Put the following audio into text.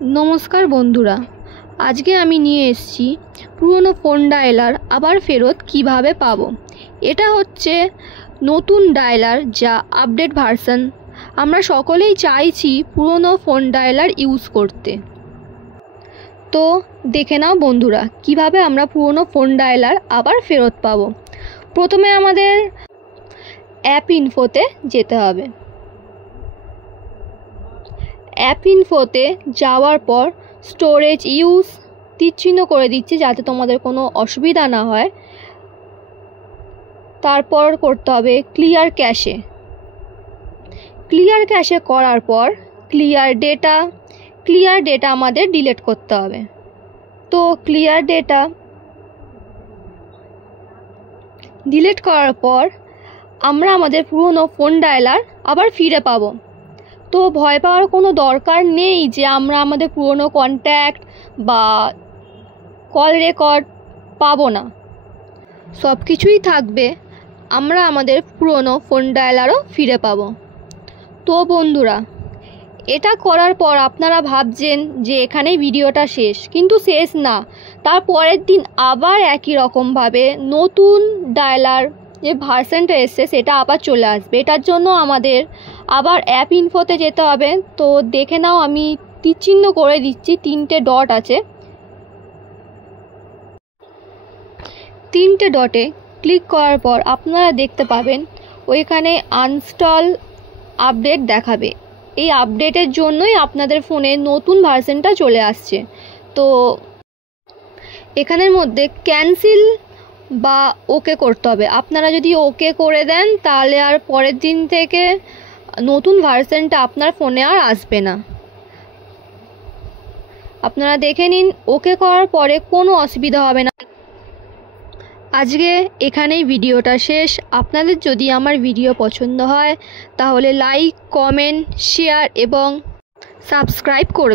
नमस्कार बंधुरा आज के आमी निये एसेछि पुरानो फोन डायलार आबार फेरत किभाबे पाबो। एटा होच्छे नतून डायलार जा आपडेट भार्सन आमरा सकलेई चाइछि पुरानो फोन डायलार यूज करते। तो देखे नाओ बंधुरा किभाबे आमरा पुरानो फोन डायलार आबार फेरत पाबो। प्रथमे आमादेर ऐप इनफोते जेते हबे। ऐप इनफोते जाওয়ার पर स्टोरेज यूज तीरचिह्न करे दिচ্ছি যাতে তোমাদের কোনো অসুবিধা না হয়। তারপর করতে হবে ক্লিয়ার ক্যাশে। ক্লিয়ার ক্যাশে করার পর ক্লিয়ার ডেটা আমাদের ডিলিট করতে হবে। তো ক্লিয়ার ডেটা ডিলিট করার পর আমরা আমাদের পুরনো ফোন ডায়ালার আবার ফিরে পাবো। तो भय पाওয়ার কোনো দরকার নেই যে আমরা আমাদের পুরনো কন্ট্যাক্ট বা কল রেকর্ড পাবো না, সব কিছুই থাকবে, আমরা আমাদের পুরনো ফোন ডায়ালারও ফিরে পাবো। তো বন্ধুরা এটা করার পর আপনারা ভাবছেন যে এখানেই ভিডিওটা শেষ, কিন্তু শেষ না। তার পরের দিন আবার একই রকমভাবে নতুন ডায়ালার যে ভার্সনটা এসছে সেটা আবার চলে আসবে। এটার জন্য আমাদের আবার অ্যাপ ইনফোতে যেতে হবে। তো দেখে নাও আমি তীরচিহ্ন করে দিচ্ছি, 3টে ডট আছে, 3টে ডটে ক্লিক করার পর আপনারা দেখতে পাবেন ওইখানে আনইনস্টল আপডেট দেখাবে। এই আপডেটের জন্যই আপনাদের ফোনে নতুন ভার্সনটা চলে আসছে। তো এখানের মধ্যে ক্যান্সেল বা ওকে করতে হবে। আপনারা যদি ওকে করে দেন তাহলে আর পরের দিন থেকে নতুন ভার্সনটা আপনার ফোনে আর আসবে না। আপনারা দেখে নিন, ওকে করার পরে কোনো অসুবিধা হবে না। আজকে এখানেই ভিডিওটা শেষ। আপনাদের যদি আমার ভিডিও পছন্দ হয় তাহলে লাইক, কমেন্ট, শেয়ার এবং সাবস্ক্রাইব করবেন।